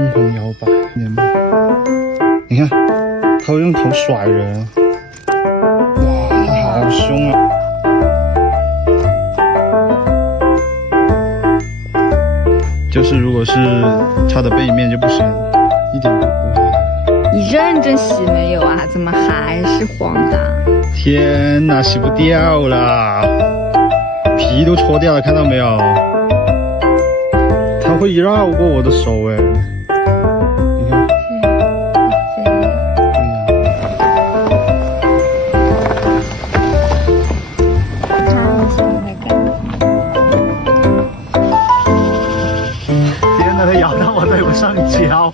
疯狂摇摆，你看，它会用头甩人，哇，它好凶啊！就是如果是它的背面就不行，一点都不会。你认真洗没有啊？怎么还是黄的？天哪，洗不掉了，皮都搓掉了，看到没有？它会绕过我的手哎，你看。天哪，它咬到我，对我上胶。